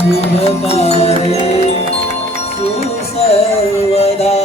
शुभकार्ये सुसर्वदा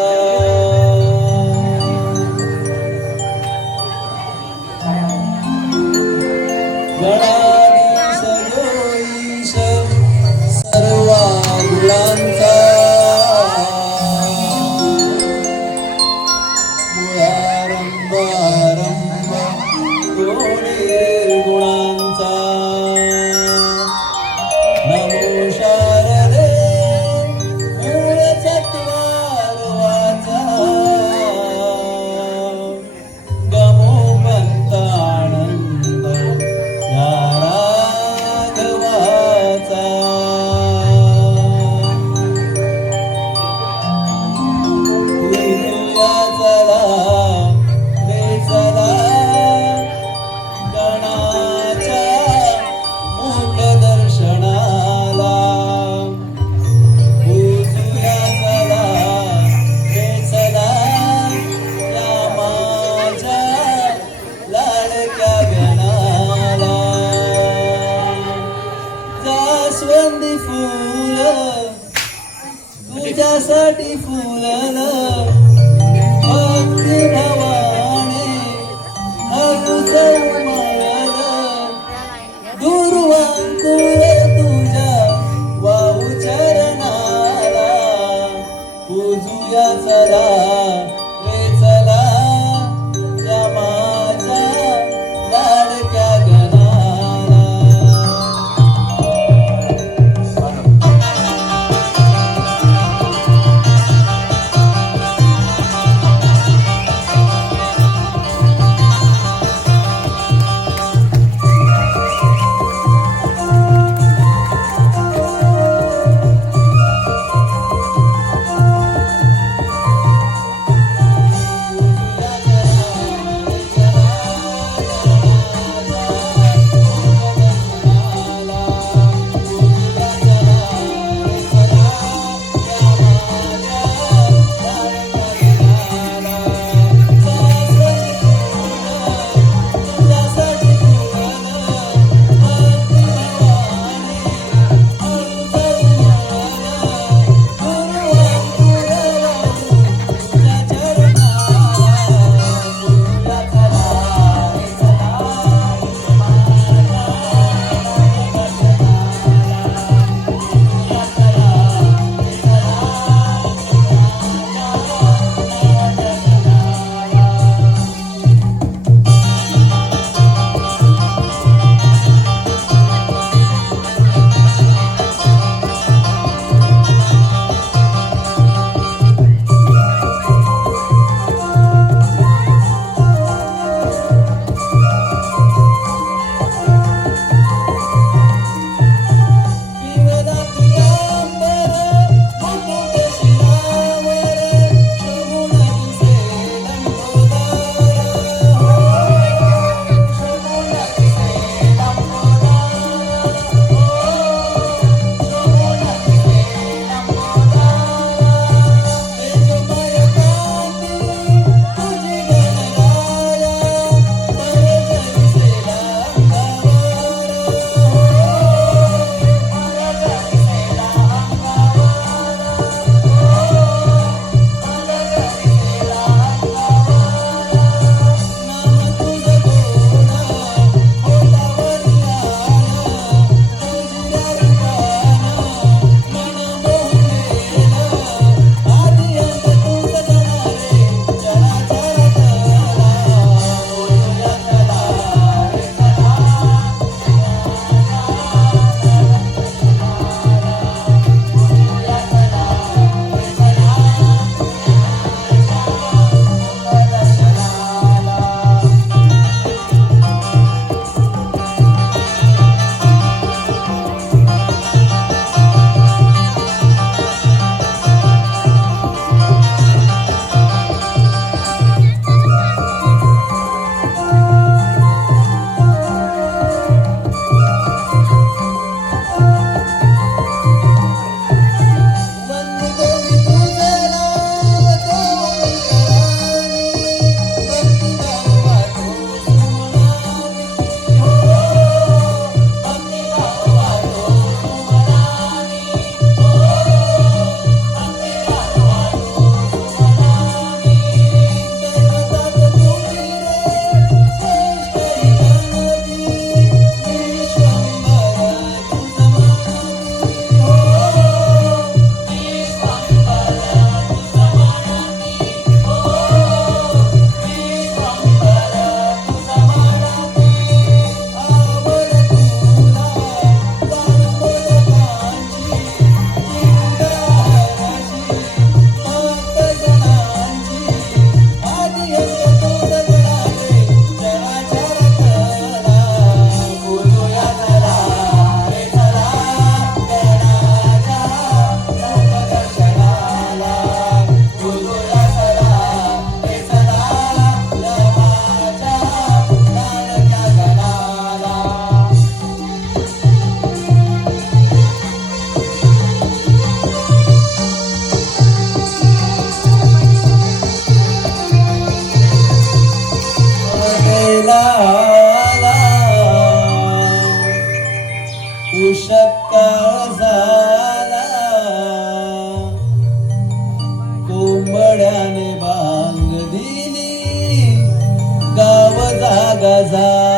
গজা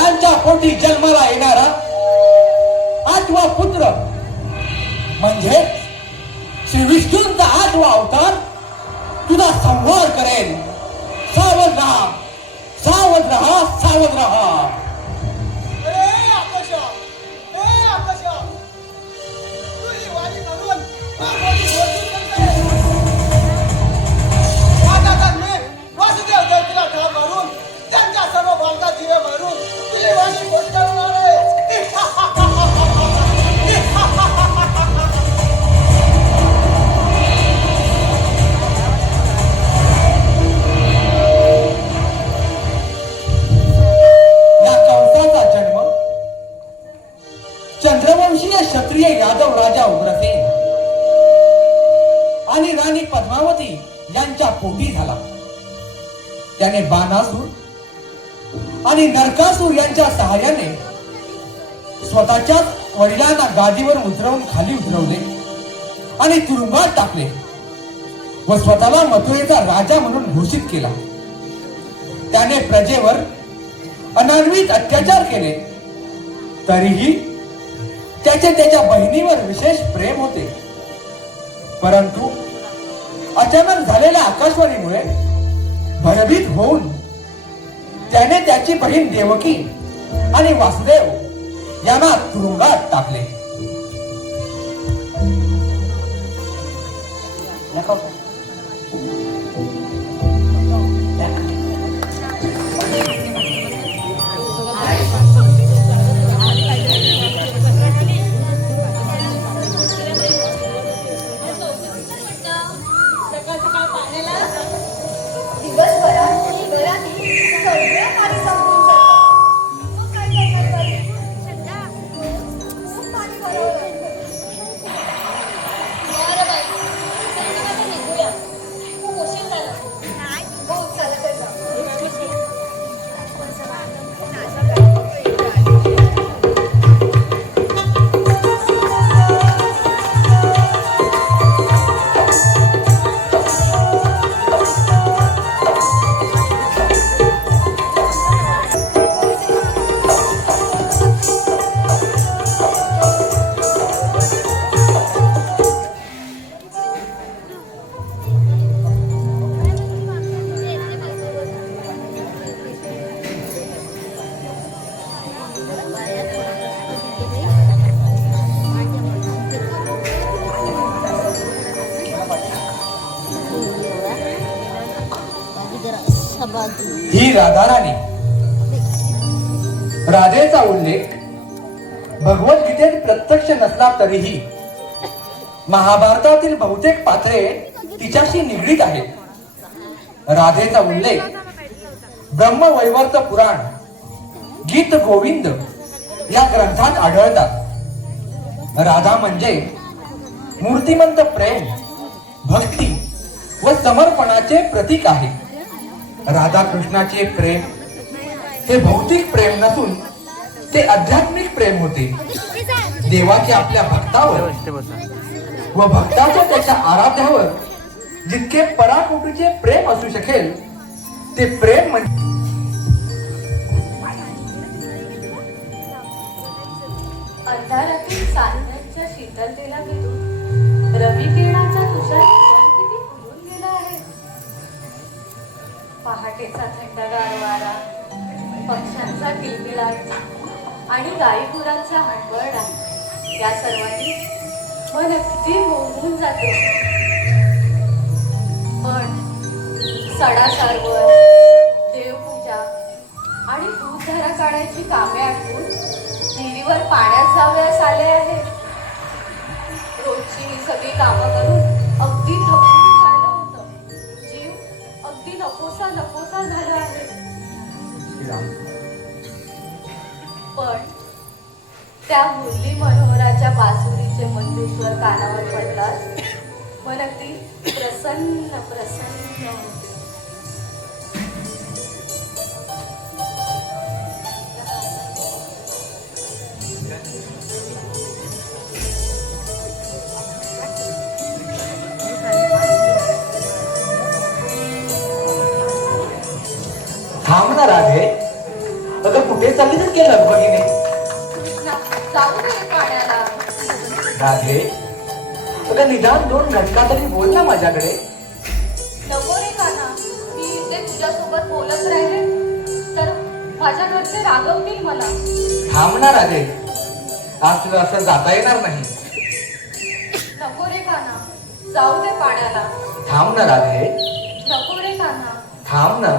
त्यांच्या पोटी जन्माला येणारा आठवा पुत्र. म्हणजे श्री विष्णूंचा आठवा अवतार तुझा संहार करेल. सावध राहा. सावध राहा सावध राहा. अर्धा जिरे मारून. चंद्रवंशीय क्षत्रिय यादव राजा उग्रसेन आणि राणी पद्मावती यांच्या पोटी झाला. त्याने बाणासून आणि नरकासूर यांच्या सहाय्याने स्वतःच्याच वडिलांना गादीवर उतरवून खाली उतरवले आणि तुरुंगात टाकले व स्वतःला मथुरेचा राजा म्हणून घोषित केला. त्याने प्रजेवर अनान्वित अत्याचार केले. तरीही त्याचे त्याच्या बहिणीवर विशेष प्रेम होते. परंतु अचानक झालेल्या आकाशवाणीमुळे भयभीत होऊन त्याने त्याची बहीण देवकी आणि वासुदेव यांना तुरुंगात टाकले. ही राधा राणी राधेचा उल्लेख भगवद्गीतेत प्रत्यक्ष नसला तरीही महाभारतातील बहुतेक पात्रे तिच्याशी निगडीत आहेत. राधेचा उल्लेख ब्रह्मवैवर्त पुराण गीत गोविंद या ग्रंथात आढळतात. राधा म्हणजे मूर्तिमंत प्रेम भक्ती व समर्पणाचे प्रतीक आहे. राधाकृष्णाचे प्रेम हे भौतिक प्रेम नसून ते आध्यात्मिक प्रेम होते. देवाचे आपल्या भक्तावर व भक्ताच्या त्याच्या आराध्यावर जितके पराकोटीचे प्रेम असू शकेल ते प्रेम म्हणजे अंधारातील सान्याच्या शीतलतेला भेटून रवी किरणाचा तुषार पहाटेचा थंडगार वारा पक्ष्यांचा किलबिलाट आणि गायीपुरांचा हंबरडा या सर्वांनी मन अगदी मोहून जाते. पण सडासारवण देवपूजा आणि दूधधारा काढायची कामे आठवून विहिरीवर पाण्यात जावयास आले आहे. रोजची ही सगळी कामं करून अगदी थकून नकोसा नकोसा झाला आहे. पण त्या मुरली मनोहराच्या बासुरीचे मंदेश्वर कानावर पडताच मन अगदी प्रसन्न प्रसन्न केलं जा- जाऊ दे पाण्याला राधे अगं निदान दोन घटका तरी बोल ना माझ्याकडे. नको रे काना मी इथे तुझ्यासोबत बोलत राहिले तर माझ्या घरचे रागवतील मला थांब ना राधे. आज तुला असं जाता येणार नाही. नको रे काना जाऊ दे पाण्याला थांब ना राधे. नको रे काना. थांब ना.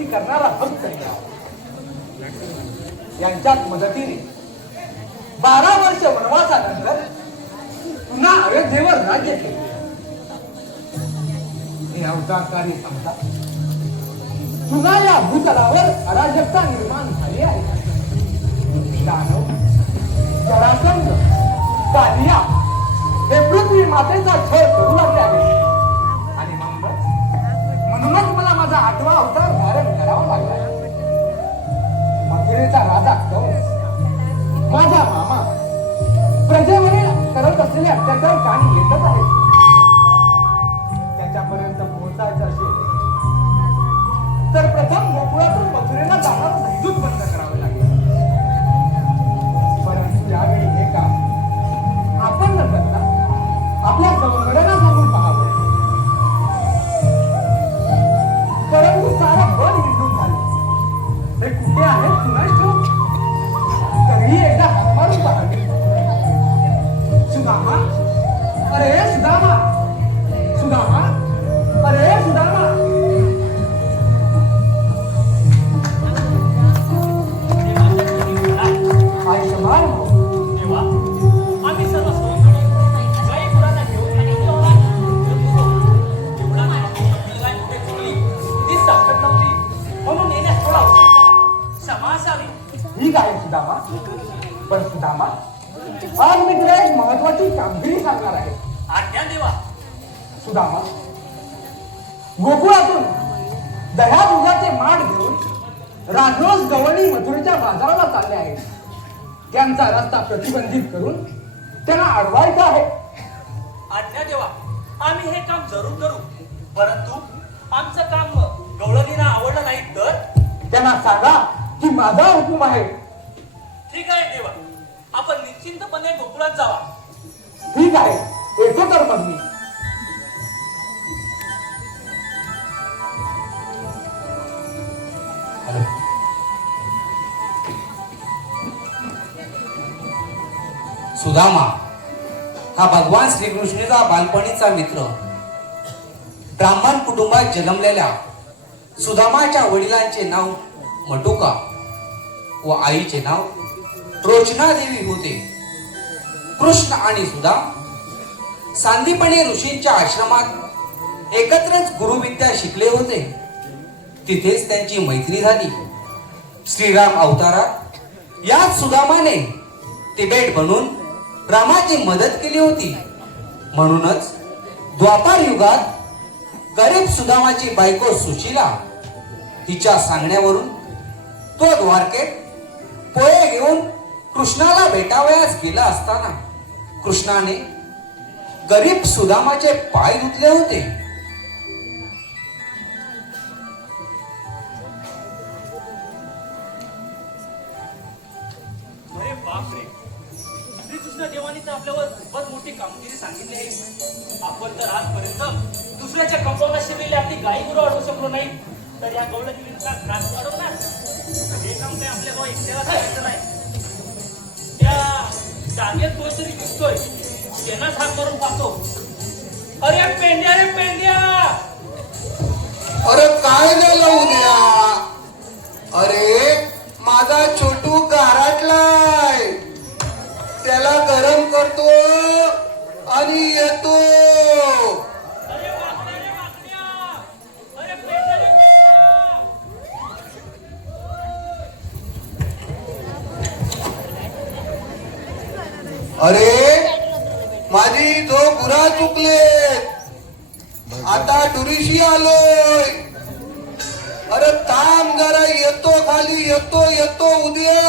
दास्य करणारा भक्त मिळाला मदतीने बारा वर्ष वनवासानंतर पुन्हा अयोध्येवर राज्य केले. हे अवतारकारी समजा पुन्हा या भूतलावर अराजकता निर्माण झाली आहे. दानव जरासंध कालिया हे पृथ्वी मातेचा छळ करू लागले आहे माझा आठवा अवतार धारण करावा लागला. मथुरेचा राजा कंस माझा मामा. प्रजेवरील करत असलेले अत्याचार काणी येतच आहे त्याच्यापर्यंत पोहोचायचं असेल. तर प्रथम गोकुळातून मथुरेला जाणार विद्युत बंद करावे लागेल. परंतु त्यावेळी हे काम आपण न करता आपल्या सवंगड्यांना नव्हती. म्हणून येण्यास थोडा उशीर झाला. क्षमा असावी. ठीक आहे सुदामा पण सुदामा आज मी तुला एक महत्वाची कामगिरी सांगणार आहे. आज्ञा देवा. सुदामा गोकुळातून दह्या दुधाचे माठ घेऊन राजरोज गवळी मथुरेच्या बाजाराला चालले आहेत त्यांचा रस्ता प्रतिबंधित करून त्यांना अडवायचं आहे. आज्ञा देवा. आम्ही हे काम जरूर करू परंतु आमचं काम गवळणीला आवडलं नाही तर? त्यांना सांगा की माझा हुकूम आहे. ठीक आहे देवा. आपण निश्चिंतपणे गोकुळात जावा. ठीक आहे. येतो तर मग मी. सुदामा हा भगवान श्रीकृष्णीचा बालपणीचा मित्र. ब्राह्मण कुटुंबात जन्मलेल्या सुदामाच्या वडिलांचे नाव मटुका व आईचे नाव रोचना देवी होते. कृष्ण आणि सुधा सांदीपणे ऋषींच्या आश्रमात एकत्रच गुरुविद्या शिकले होते. तिथेच त्यांची मैत्री झाली. श्रीराम अवतारात याच सुदामाने तिबेट बनून रामाची मदत केली होती. म्हणूनच द्वापार युगात गरीब सुदामाची बायको सुशीला हिच्या सांगण्यावरून तो द्वारकेत पोहे घेऊन कृष्णाला भेटावयास गेला असताना कृष्णाने गरीब सुदामाचे पाय धुतले होते. अरे बापरे. श्रीकृष्ण देवानी तर आपल्यावर खूपच मोठी कामगिरी सांगितली आहे. आपण तर आजपर्यंत दुसऱ्याच्या कंपाऊंडात शिरलेली आपली गाई गुरु अडवू शकलो नाही. तर या गवळ दिलीचा त्रास अडवणार हे काम काय आपल्या गाव एकट्याला सांगितलं नाही. जागेत कोणतरी दिसतोय. त्यांनाच हात मारून पाहतो. अरे पेंड्या रे पेंड्या! अरे काय झालं उद्या? अरे माझा छोटू गाराटलाय. त्याला गरम करतो आणि येतो. अरे माझी जो गुरा चुकले आता डुरीशी आलोय. अरे थांब जरा येतो खाली येतो येतो उद्या.